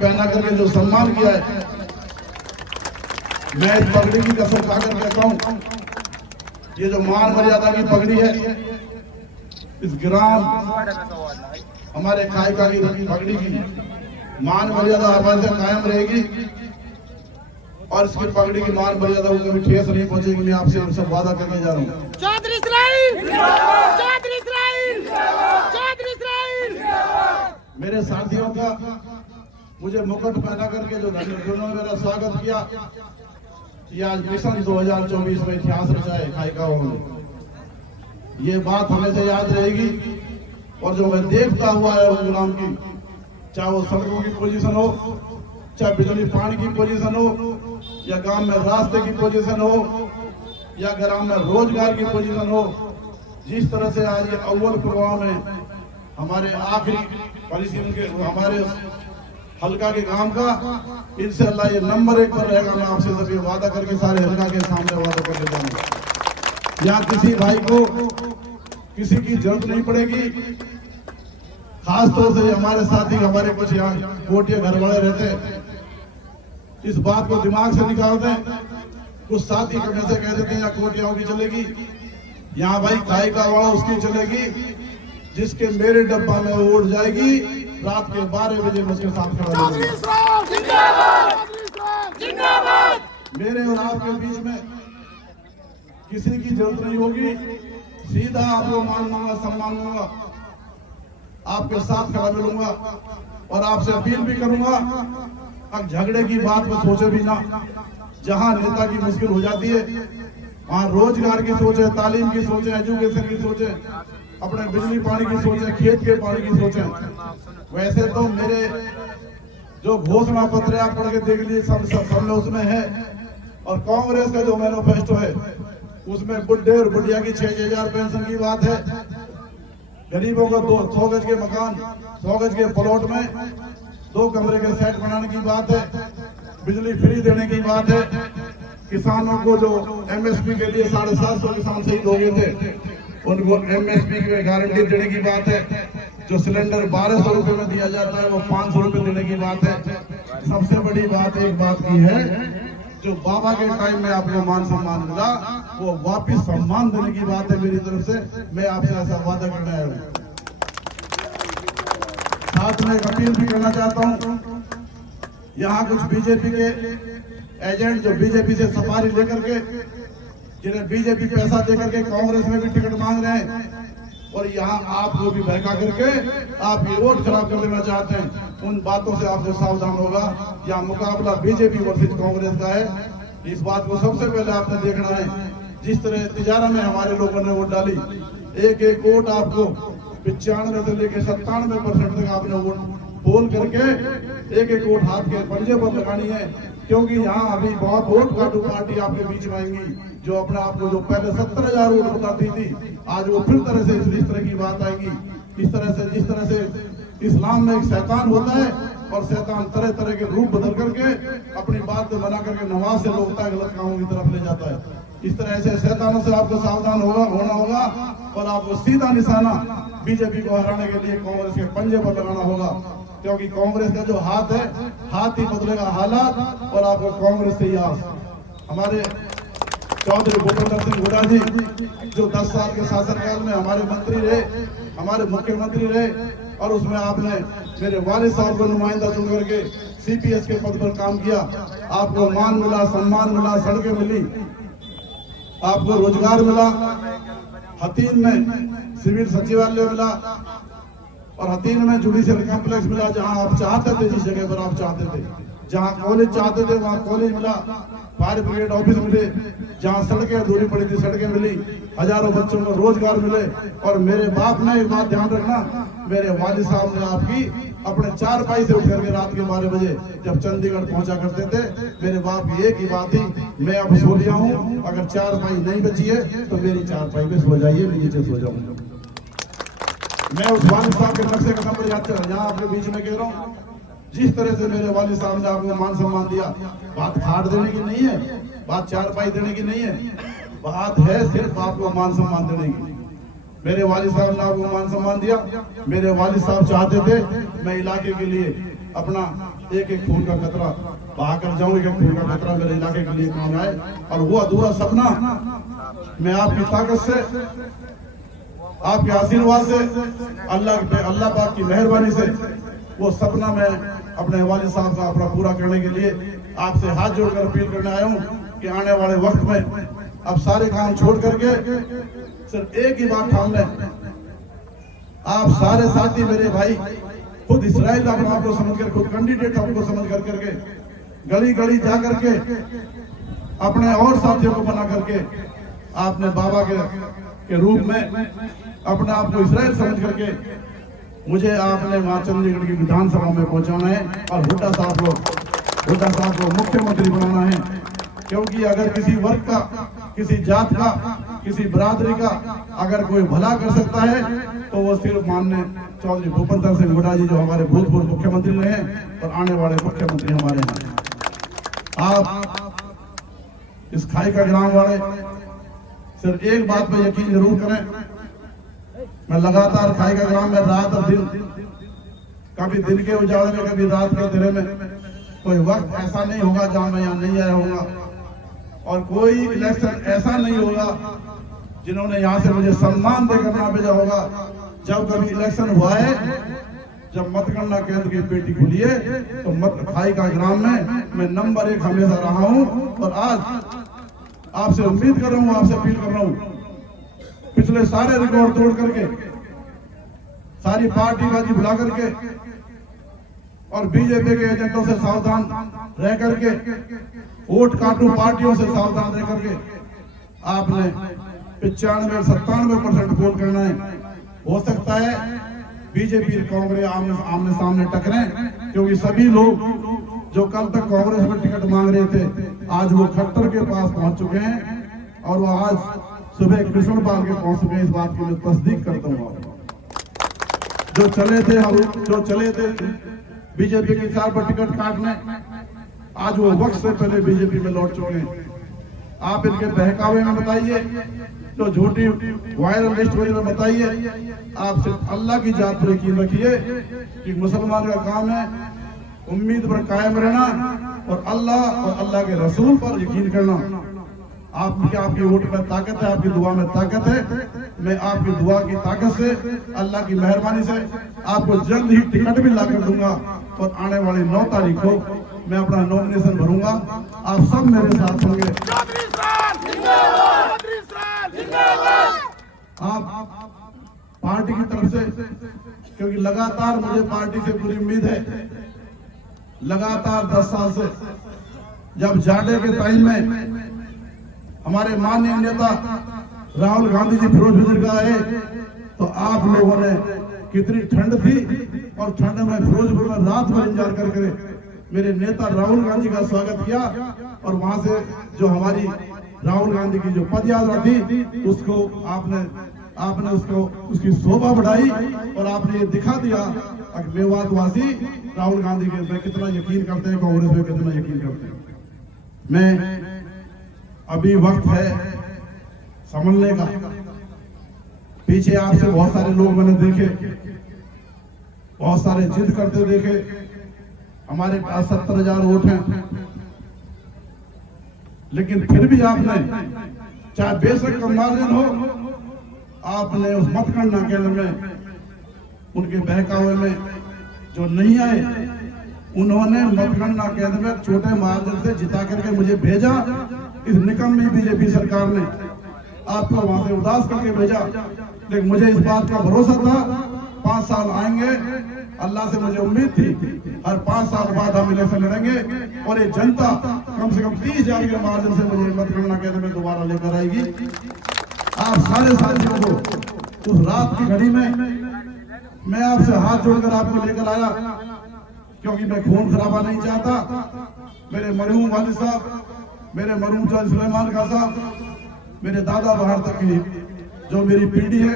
पहना करके जो सम्मान किया है, मैं इस पगड़ी की कसम खाकर कहता हूं, ये जो मान मर्यादा की पगड़ी है, इस ग्राम हमारे खाइका की पगड़ी की मान मर्यादा हमारे से कायम रहेगी और इसकी पगड़ी की मान मर्यादा को कभी ठेस नहीं पहुंचेगी। मैं आपसे सब वादा करने जा रहा हूँ। चौधरी इस्राइल, चौधरी इस्राइल, चौधरी इस्राइल। मेरे साथियों का मुझे मुकुट पहना करके जो उन्होंने मेरा स्वागत किया, ये आज मिशन 2024 में इतिहास रचाए खाइकाओं ने। ये बात हमेशा याद रहेगी और जो मैं देखता हुआ है उस ग्राम की, चाहे वो सड़कों की पोजीशन हो, चाहे बिजली पानी की पोजीशन हो, या गांव में रास्ते की पोजीशन हो, या ग्राम में रोजगार की पोजीशन हो, जिस तरह से आज ये अव्वल प्रोग्राम है हमारे आखिरी परिसीमन के हमारे हल्का के काम का, इंशाअल्लाह ये नंबर 1 पर रहेगा। मैं आपसे सभी वादा करके सारे हल्का के सामने वादा करके जाऊंगा। यहाँ किसी भाई को किसी की जरूरत नहीं पड़ेगी। खास तौर से हमारे साथी हमारे कुछ यहाँ कोटिया घर वाले रहते हैं, इस बात को दिमाग से निकाल दें। कुछ साथी हमेशा कह देते हैं यहाँ कोटियाओं की चलेगी, यहाँ भाई खाइका वाला उसकी चलेगी, जिसके मेरे डब्बा में वो उड़ जाएगी, रात के 12 बजे मैं उसके साथ खड़ा होऊंगा। मेरे और आपके बीच में किसी की जरूरत नहीं होगी, सीधा आपको मान दूंगा, सम्मान दूंगा, आपके साथ खड़ा मिलूंगा और आपसे अपील भी करूंगा, अब झगड़े की बात में सोचे भी ना। जहां नेता की मुश्किल हो जाती है वहां रोजगार की सोचे, तालीम की सोचे, एजुकेशन की सोचे, अपने बिजली पानी की सोचे, खेत के पानी की सोचे। वैसे तो मेरे जो घोषणा पत्र आप पढ़ के देख लीजिए, सब में उसमें है। और कांग्रेस का जो मैनिफेस्टो है उसमें बुढ़े और बुढ़िया की 6,000 पेंशन की बात है, गरीबों को 100 गज के मकान, 100 गज के प्लॉट में 2 कमरे के सेट बनाने की बात है, बिजली फ्री देने की बात है, किसानों को जो एमएसपी के लिए 750 किसान शहीद हो गए थे उनको एमएसपी की गारंटी देने की बात है, जो सिलेंडर 1200 रुपए में दिया जाता है वो 500 रुपए देने की बात है। सबसे बड़ी बात एक बात की है, जो बाबा के टाइम में आपको मान सम्मान मिला वो वापिस सम्मान देने की बात है मेरी तरफ से। मैं आपसे ऐसा वादा करने आया हूँ। साथ में एक अपील भी करना चाहता हूँ, यहाँ कुछ बीजेपी के एजेंट जो बीजेपी से सफारी लेकर के, जिन्हें बीजेपी पैसा देकर के कांग्रेस में भी टिकट मांग रहे हैं और यहाँ आपको भी बहका करके आप ये वोट खराब कर देना चाहते हैं, उन बातों से आपको सावधान होगा। यहाँ मुकाबला बीजेपी वर्सेस कांग्रेस का है, इस बात को सबसे पहले आपने देखना है। जिस तरह तिजारा में हमारे लोगों ने वोट डाली, एक वोट आपको 95 से लेकर 97% तक आपने वोट पोल करके एक वोट हाथ के पंजे पर लगानी है, क्योंकि यहाँ अभी बहुत वोट काटू पार्टी आपके बीच में आएंगी, जो अपने आप को जो पहले 70,000 वोट बताती थी, आज वो फिर तरह से इस तरह की बात आएगी। इस तरह से जिस तरह से इस्लाम में एक शैतान होता है और शैतान तरह तरह के रूप बदल करके अपनी बात बना करके नमाज से रोकता है, गलत कामों की तरफ ले जाता है। इस तरह से शैतानों से आपको सावधान होना होगा और आपको सीधा निशाना बीजेपी को हराने के लिए कांग्रेस के पंजे पर लगाना होगा, क्योंकि कांग्रेस का जो हाथ है, हाथ ही बदलेगा हालात और आपको कांग्रेस से ही आस। हमारे चौधरी भूपेंद्र सिंह हुड्डा जी जो 10 साल के शासनकाल में हमारे मंत्री रहे, हमारे मुख्यमंत्री रहे, और उसमें आपने मेरे वालिद साहब को नुमाइंदा चुन करके सीपीएस के पद पर काम किया, आपको मान मिला, सम्मान मिला, सड़कें मिली, आपको रोजगार मिला, हतीन में सिविल सचिवालय मिला और हतीन में जुडिशियल कॉम्प्लेक्स मिला, जहां आप चाहते थे, जिस जगह पर आप चाहते थे, जहां कॉलेज चाहते थे वहां कॉलेज मिला, फायर ब्रिगेड ऑफिस मिले, जहां सड़कें अधूरी पड़ी थी सड़कें मिली, हजारों बच्चों को रोजगार मिले। और मेरे बाप ने एक बात ध्यान रखना, मेरे वालिद साहब ने आपकी अपने 4 पाई से उठ करके रात के 12 बजे जब चंडीगढ़ पहुंचा करते थे, मेरे बाप की एक ही बात थी, मैं अब सो लिया हूँ, अगर 4 पाई नहीं बची है तो मेरी 4 पाई पे सो जाइए, मैं नीचे सो जाऊंगा। मैं उस वालिद साहब के नक्शे कदम पर यहाँ आपके बीच में कह रहा हूँ, जिस तरह से मेरे वालिद साहब ने आपको मान सम्मान दिया, बात खाट देने की नहीं है, बात 4 पाई देने की नहीं है, बात है सिर्फ आपको मान सम्मान देने की। मेरे वालिद साहब ने आपको मान सम्मान दिया। मेरे वालिद साहब चाहते थे मैं इलाके के लिए अपना एक एक खून का कतरा बहा कर जाऊं, एक एक खून का कतरा मेरे इलाके के लिए काम आए। और वो अधूरा सपना मैं आपकी ताकत से, आपके आशीर्वाद से, अल्लाह पाक की मेहरबानी से वो सपना मैं अपने वालिद साहब का अपना पूरा करने के लिए आपसे हाथ जोड़कर अपील करने आया हूँ कि आने वाले वक्त में अब सारे काम छोड़ करके सिर्फ एक ही बात ठान लें। आप सारे साथी मेरे भाई, खुद इसराइल आपको समझकर, खुद कैंडिडेट आपको समझ कर करके गली गली जा करके अपने और साथियों को बना करके आपने बाबा के रूप में अपने आप को इसराइल समझ करके मुझे आपने वहां चंडीगढ़ की विधानसभा में पहुंचाना है और हुड्डा साहब को मुख्यमंत्री बनाना है। क्योंकि अगर किसी वर्ग का, किसी जात का, किसी बरादरी का अगर कोई भला कर सकता है तो वो सिर्फ माननीय चौधरी भूपेंद्र सिंह हुड्डा जी, जो हमारे भूतपूर्व मुख्यमंत्री रहे हैं और आने वाले मुख्यमंत्री हमारे हैं। आप इस खाई का ग्राम वाले सिर्फ एक बात पे यकीन जरूर करें, मैं लगातार खाई का ग्राम में रात और दिन, कभी दिन के उजाले में, कभी रात के अंधेरे में, कोई वक्त ऐसा नहीं होगा जहां मैं यहाँ नहीं आया होगा। और कोई इलेक्शन ऐसा नहीं होगा जिन्होंने यहाँ से मुझे सम्मान देकर ना भेजा होगा। जब कभी इलेक्शन हुआ है, जब मतगणना केंद्र की पेटी खुली है, तो मत खाई का ग्राम में मैं नंबर 1 हमेशा रहा हूँ। और आज आपसे उम्मीद कर रहा हूँ, आपसे अपील कर रहा हूँ, पिछले सारे रिकॉर्ड तोड़ करके, सारी पार्टीबाजी भुला करके और बीजेपी के एजेंटों से सावधान रह करके, वोट काटू पार्टियों से सावधान रह करके आपने 95-97% वोट करना है। हो सकता है बीजेपी और कांग्रेस आमने सामने टकरें, क्योंकि सभी लोग जो कल तक कांग्रेस में टिकट मांग रहे थे, आज वो खट्टर के पास पहुंच चुके हैं और वो आज सुबह कृष्णपाल के पहुंच चुके हैं। इस बात की मैं तस्दीक करता हूँ। जो चले थे बीजेपी के साथ पर टिकट काटने, आज वो वक्त से पहले बीजेपी में लौट चुके हैं। आप इनके बहकावे में बताइए, तो झूठी वायरल लिस्ट वगैरह बताइए। आप सिर्फ अल्लाह की जात पर यकीन रखिए कि मुसलमान का काम है उम्मीद पर कायम रहना और अल्लाह और अल्लाह के रसूल पर यकीन करना। आपकी वोट में ताकत है, आपकी दुआ में ताकत है। मैं आपकी दुआ की ताकत से, अल्लाह की मेहरबानी से आपको जल्द ही टिकट भी लाकर दूंगा और आने वाली 9 तारीख को मैं अपना नॉमिनेशन भरूंगा। आप सब मेरे साथ होंगे। आप पार्टी की तरफ से, क्योंकि लगातार मुझे पार्टी से पूरी उम्मीद है, लगातार 10 साल से, जब जाडे के टाइम में हमारे माननीय नेता राहुल गांधी जी फिरोजपुर का आए, तो आप लोगों ने कितनी ठंड थी और ठंड में फिरोजपुर में रात भर इंतजार करके मेरे नेता राहुल गांधी का स्वागत किया। और वहां से जो हमारी राहुल गांधी की जो पद यात्रा थी, उसको आपने उसकी शोभा बढ़ाई और आपने ये दिखा दिया कि मेवातवासी राहुल गांधी के में कितना यकीन करते हैं, कांग्रेस में कितना यकीन करते हैं। मैं अभी वक्त है संभलने का। पीछे आपसे बहुत सारे लोग मैंने देखे, बहुत सारे जिद करते देखे। हमारे पास 70,000 वोट हैं, लेकिन फिर भी आपने, चाहे बेशक कम मार्जिन हो, आपने उस मतगणना केंद्र में उनके बहकावे में जो नहीं आए, उन्होंने मतगणना केंद्र में छोटे मार्जिन से जिता करके मुझे भेजा। इस निकम्मी बीजेपी सरकार ने आपको वहां से उदास करके भेजा। लेकिन मुझे इस बात का भरोसा था 5 साल आएंगे, अल्लाह से मुझे उम्मीद थी हर 5 साल बाद हम इलेक्शन लड़ेंगे और ये जनता कम से कम 30,000 के मार्जिन से मुझे मतगणना केंद्र में दोबारा लेकर आएगी। आप सारे साथियों को उस रात की घड़ी में मैं आपसे हाथ जोड़कर आपको लेकर आया, क्योंकि मैं खून खराबा नहीं चाहता। मेरे मरहूम वालिद साहब, मेरे मरहूम चौधरी सुलेमान खान साहब, मेरे दादा बाहर तक की जो मेरी पीढ़ी है,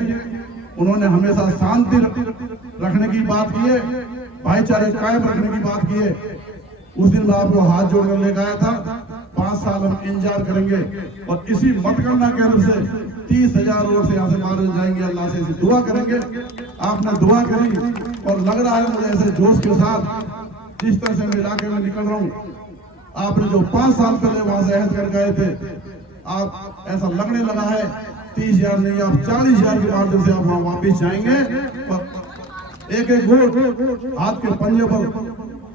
उन्होंने हमेशा शांति रखने की बात की है, भाईचारे कायम रखने की बात की है। उस दिन मैं आपको हाथ जोड़कर लेकर आया था। 5 साल हम इंतजार करेंगे और इसी मतगणना केंद्र से 30,000 वोट से यहाँ से मारे जाएंगे। अल्लाह से दुआ करेंगे। आपने दुआ करी और लग रहा है मुझे ऐसे जोश के साथ जिस तरह से मैं इलाके में निकल रहा हूँ, आपने जो 5 साल पहले वहां से अहद कर गए थे, आप ऐसा लगने लगा है 30,000 नहीं, आप 40,000 के माध्यम से आप वहां वापिस जाएंगे और एक एक वोट हाथ के पंजे पर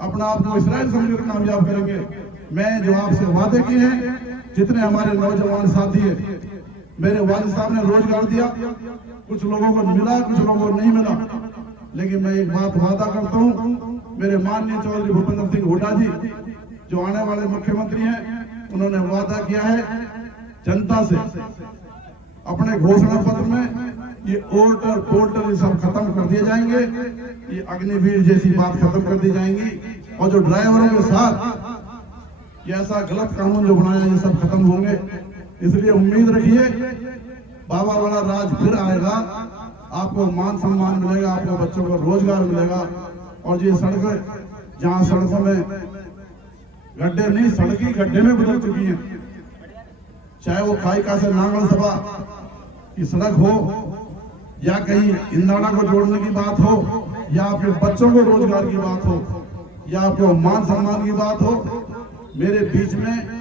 अपना आप को इसराइल समझकर कामयाब करेंगे। मैं जो आपसे वादे किए हैं, जितने हमारे नौजवान साथी है, मेरे वालिद साहब ने रोजगार दिया, कुछ लोगों को मिला, कुछ लोगों को नहीं मिला, लेकिन मैं एक बात वादा करता हूँ, मेरे माननीय चौधरी भूपेंद्र सिंह हुड्डा जी जो आने वाले मुख्यमंत्री हैं, उन्होंने वादा किया है जनता से अपने घोषणा पत्र में ये ओल्टर पोल्टर ये सब खत्म कर दिए जाएंगे, ये अग्निवीर जैसी बात खत्म कर दी जाएंगी, और जो ड्राइवरों के साथ ये ऐसा गलत कानून जो बनाया ये सब खत्म होंगे। इसलिए उम्मीद रखिए बाबा वाला राज फिर आएगा, आपको मान सम्मान मिलेगा, आपको बच्चों को रोजगार मिलेगा, और ये सड़कें जहाँ सड़कों में गड्ढे नहीं, सड़की गड्ढे में बदल चुकी हैं, चाहे वो खाइका से नांगल सभा की सड़क हो, या कहीं इंदाड़ा को जोड़ने की बात हो, या आपके बच्चों को रोजगार की बात हो, या आपको मान सम्मान की बात हो, मेरे बीच में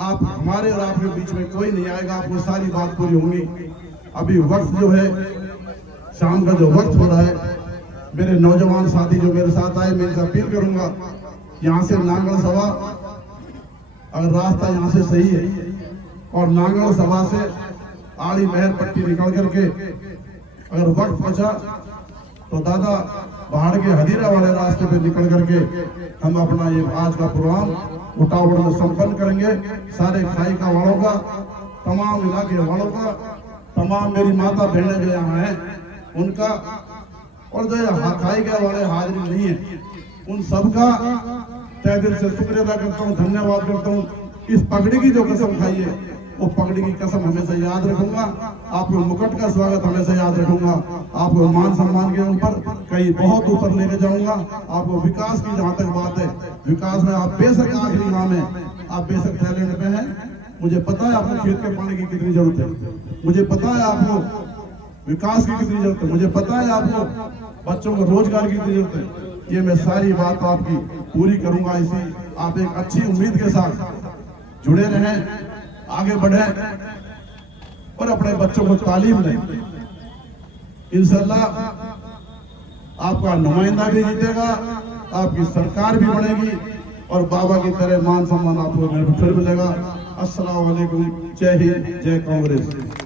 आप हमारे और आपके बीच में कोई नहीं आएगा, आपको सारी बात पूरी होगी। अभी वक्त जो है, शाम का जो वक्त हो रहा है, मेरे नौजवान साथी जो मेरे साथ आए, मैं इनसे अपील करूंगा, यहाँ से नांगल सभा अगर रास्ता यहाँ से सही है और नांगल सभा से आड़ी महर पट्टी निकल करके अगर वक्त बचा तो दादा पहाड़ के हदीरा वाले रास्ते पे निकल करके हम अपना ये आज का प्रोग्राम उटावड़ में संपन्न करेंगे। सारे खाइका वालों का, तमाम इलाके वालों का, तमाम मेरी माता बहनें जो यहाँ हैं उनका, और जो खाइका वाले हाजिर नहीं है उन सबका तहे दिल से शुक्रिया अदा करता हूँ, धन्यवाद करता हूँ। इस पगड़ी की जो कसम खाई है वो पगड़ी की कसम हमेशा याद रखूंगा, आपको मुकुट का स्वागत हमेशा याद रखूंगा, आपको मान सम्मान के ऊपर कहीं बहुत ऊपर लेके जाऊंगा। आपको विकास की जहां तक बात है, विकास में आप बेशक आखिरी नाम है, आप बेशक टैलेंट पे हैं, मुझे पता है आपको खेत के पानी की कितनी जरूरत है, मुझे पता है आपको विकास की कितनी जरूरत है, मुझे पता है आपको बच्चों को रोजगार की कितनी जरूरत है। ये मैं सारी बात आपकी पूरी करूंगा। इसी आप एक अच्छी उम्मीद के साथ जुड़े रहें, आगे बढ़े और अपने बच्चों को तालीम दें। इंशाल्लाह आपका नुमाइंदा भी जीतेगा, आपकी सरकार भी बनेगी और बाबा की तरह मान सम्मान आपको फिर मिलेगा। अस्सलाम वालेकुम, जय हिंद, जय कांग्रेस।